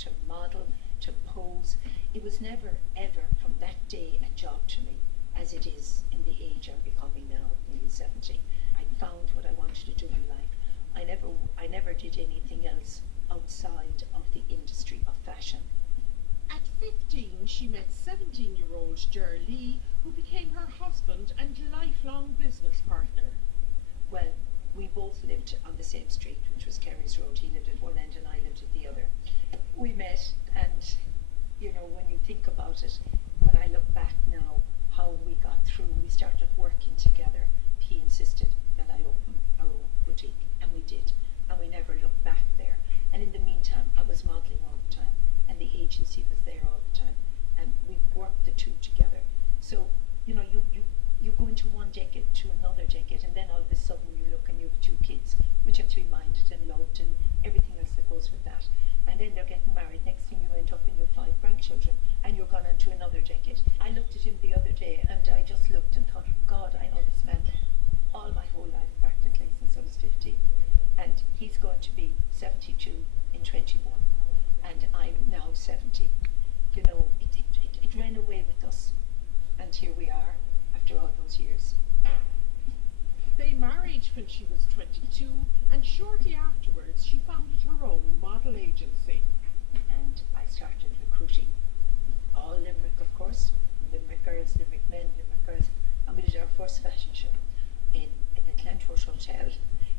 to model, to pose. It was never, ever from that day a job to me, as it is in the age I'm becoming now, nearly 70. I found what I wanted to do in life. I never did anything else outside of the industry of fashion. At 15, she met 17-year-old Ger Lee, who became her husband and lifelong business partner. Well, we both lived on the same street, which was Kerry's Road. He lived at one end and I lived at the other. We met, and you know, when you think about it, when I look back now, how we got through, we started working together. He insisted that I open our own boutique, and we did, and we never looked back there. And in the meantime, I was modelling all the time, and the agency was there all the time, and we worked the two together. So, you know, you go into one decade to another decade, and then all of a sudden you look and you have two kids, which have to be minded and loved and everything else that goes with that. And then they're getting married. Next thing you end up in your 5 grandchildren, and you're gone into another decade. I looked at him the other day, and I just looked and thought, God, I know this man all my whole life, practically, since I was 15. And he's going to be 72 in 21, and I'm now 70. You know, it ran away with us, and here we are after all those years. They married when she was 22, and shortly afterwards she founded her own model agency. And I started recruiting all Limerick, of course, Limerick girls, Limerick men, Limerick girls, and we did our first fashion show at the Clantush Hotel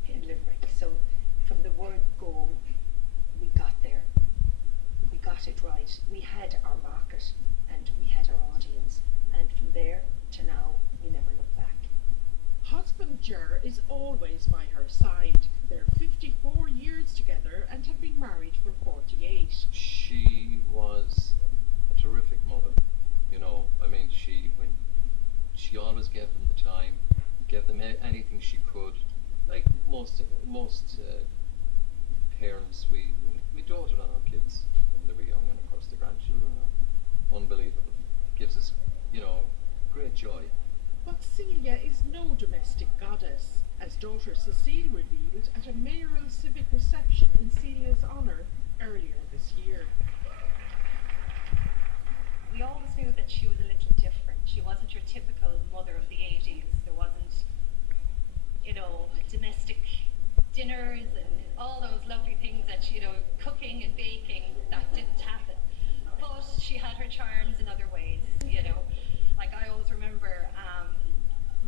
in Limerick. So from the word go, we got there. We got it right. We had our market and we had our audience, and from there to now, we never looked back. Husband Ger is always by her side. They're 54 years together and have been married for 48. She was a terrific mother. You know, I mean, she always gave them the time, gave them anything she could. Like most parents, we doted on our kids when they were young, and of course the grandchildren are unbelievable. Gives us, you know, great joy. But Celia is no domestic goddess, as daughter Cecile revealed at a mayoral civic reception in Celia's honour earlier this year. We always knew that she was a little different. She wasn't your typical mother of the 80s. There wasn't, you know, domestic dinners and all those lovely things that, you know, cooking and baking, that didn't happen. But she had her charms in other ways, you know. Like I always remember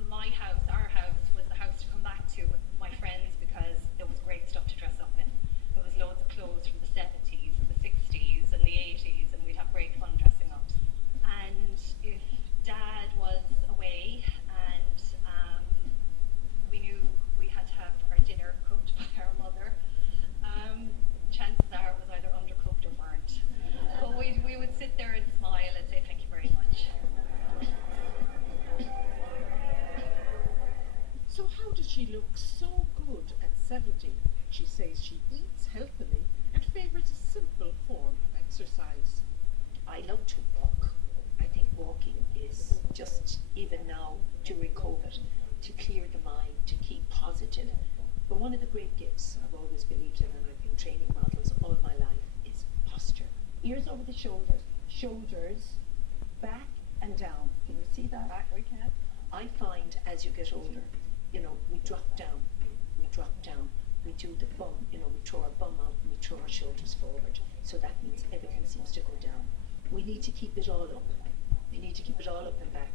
my house, our house, was the house to come back to with my friends because there was great stuff to dress up in. There was loads of clothes from the 70s and the 60s and the 80s, and we'd have great fun dressing up. And if Dad was away and we knew we had to have our dinner cooked by our mother, chances are it was either undercooked or burnt. But we would sit there and smile and say thank you very much. So how does she look so good at 70? She says she eats healthily and favours a simple form of exercise. I love to walk. I think walking is just, even now during COVID, to clear the mind, to keep positive. But one of the great gifts I've always believed in, and I've been training models all my life, is posture. Ears over the shoulders, back and down. Can you see that? Back, we can. I find as you get older, you know, we drop down, we do the bum, you know, we throw our bum out and we throw our shoulders forward. So that means everything seems to go down. We need to keep it all up. We need to keep it all up and back.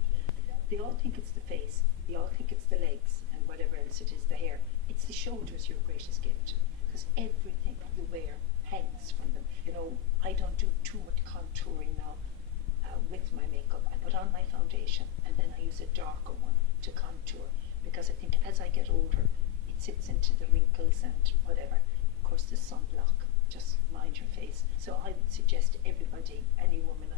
They all think it's the face, they all think it's the legs and whatever else it is, the hair. It's the shoulders, your greatest gift, because everything you wear hangs from them. You know, I don't do too much contouring now with my makeup. I put on my foundation and then I use a darker one to contour, because I think as I get older, it sits into the wrinkles and whatever. Of course, the sunblock, just mind your face. So I would suggest everybody, any woman I